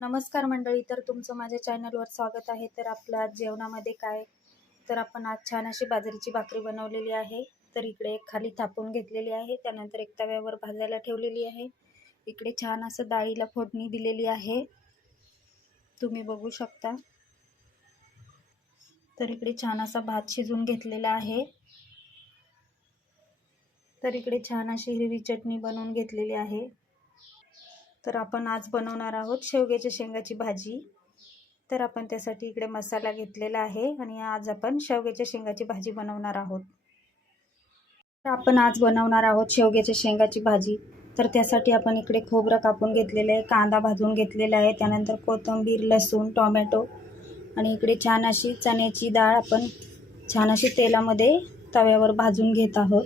नमस्कार मंडळी तर तुमचं माझ्या चॅनलवर स्वागत आहे. तर आपलं आज जेवणामध्ये काय? तर आपण आज छान अशी बाजरीची भाकरी बनवलेली आहे. तर इकडे एक खाली थापून घेतलेली आहे. त्यानंतर एक तव्यावर भाजायला ठेवलेली आहे. इकडे छान असं डाळीला फोडणी दिलेली आहे. तुम्ही बघू शकता. तर इकडे छान असा भात शिजून घेतलेला आहे. तर इकडे छान अशी हिरवी चटणी बनवून घेतलेली आहे. तर आपण आज बनवणार आहोत शेवग्याच्या शेंगाची भाजी. तर आपण त्यासाठी इकडे मसाला घेतलेला आहे आणि आज आपण शेवग्याच्या शेंगाची भाजी बनवणार आहोत. तर आपण आज बनवणार आहोत शेवग्याच्या शेंगाची भाजी. तर त्यासाठी आपण इकडे खोबरं कापून घेतलेलं आहे कांदा भाजून घेतलेला आहे त्यानंतर कोथिंबीर लसूण टोमॅटो आणि इकडे छान अशी चण्याची डाळ आपण छान अशी तेलामध्ये तव्यावर भाजून घेत आहोत.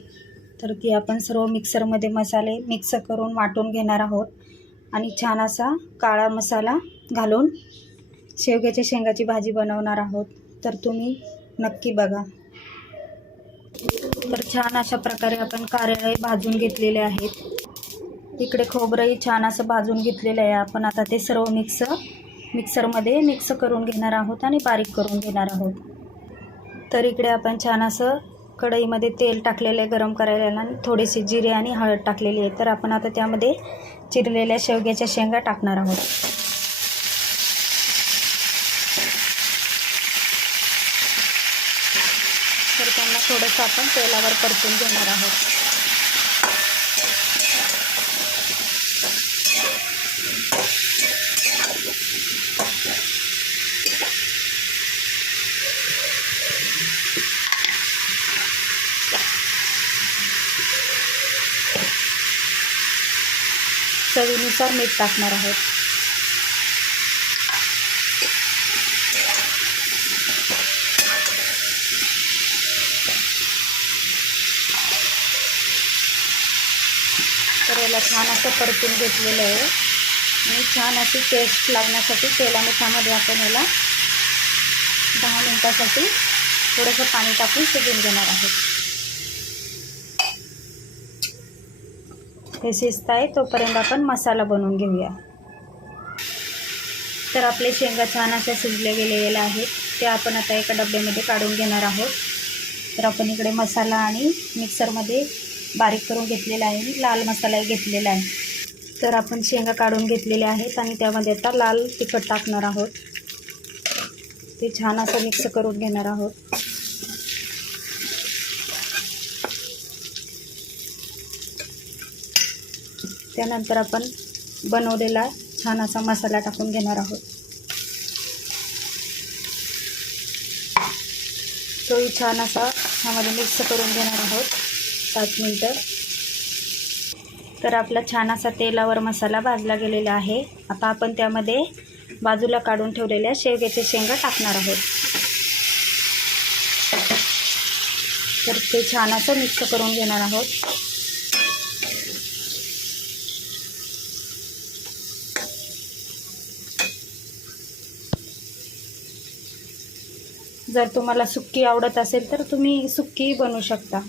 तर ती आपण सर्व मिक्सरमध्ये मसाले मिक्स करून वाटून घेणार आहोत. आणि छान असा काळा मसाला घालून शेवग्याच्या शेंगाची भाजी बनवणार आहोत. तर तुम्ही नक्की बघा. तर छान अशा प्रकारे आपण कारळे भाजून घेतलेले आहेत. इकडे खोबरंही छान असं भाजून घेतलेलं आहे. आपण आता ते सर्व मिक्स मिक्सरमध्ये मिक्स करून घेणार आहोत आणि बारीक करून घेणार आहोत. तर इकडे आपण छान असं कढईमध्ये तेल टाकलेलं आहे गरम करायला आणि थोडेसे जिरे आणि हळद टाकलेली आहे. तर आपण आता त्यामध्ये चिरलेल्या शेवग्याच्या शेंगा टाकणार आहोत. तर त्यांना थोडंसं आपण तेलावर परतून घेणार आहोत. चवीनुसार मीठ टाकणार आहोत तर याला छान असं परतून घेतलेलं आहे. आणि छान अशी टेस्ट लागण्यासाठी तेलाने त्यामध्ये आपण याला दहा मिनटासाठी थोडंसं पाणी टाकून शिजून घेणार आहोत. हे शिजत आहे तोपर्यंत आपण मसाला बनवून घेऊया. तर आपले शेंगा छान अशा शिजले गेलेले आहेत. ते आपण आता एका डब्यामध्ये काढून घेणार आहोत. तर आपण इकडे मसाला आणि मिक्सरमध्ये बारीक करून घेतलेला आहे. आणि लाल मसालाही घेतलेला आहे. तर आपण शेंगा काढून घेतलेल्या आहेत आणि त्यामध्ये आता लाल तिखट टाकणार आहोत. ते छान असं मिक्स करून घेणार आहोत. त्यानंतर आपण बनवलेला छान असा मसाला टाकून घेणार आहोत. तोही छान असा ह्यामध्ये मिक्स करून घेणार आहोत. पाच मिनटं. तर आपला छान असा तेलावर मसाला भाजला गेलेला आहे. आता आपण त्यामध्ये बाजूला काढून ठेवलेल्या शेवग्याचे शेंगा टाकणार आहोत. तर ते छान असं मिक्स करून घेणार आहोत. जर तुम्हाला सुक्की आवडत असेल तर तुम्ही सुक्कीही बनवू शकता.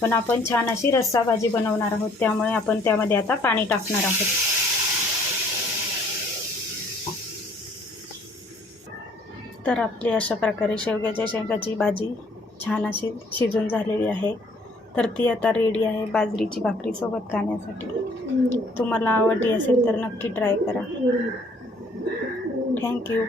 पण आपण छान अशी रस्सा भाजी बनवणार आहोत. त्यामुळे आपण त्यामध्ये आता पाणी टाकणार आहोत. तर आपली अशा प्रकारे शेवग्याच्या शेंगाची भाजी छान अशी शिजून झालेली आहे. तर ती आता रेडी आहे बाजरीची भाकरीसोबत खाण्यासाठी. तुम्हाला आवडली असेल तर नक्की ट्राय करा. थँक्यू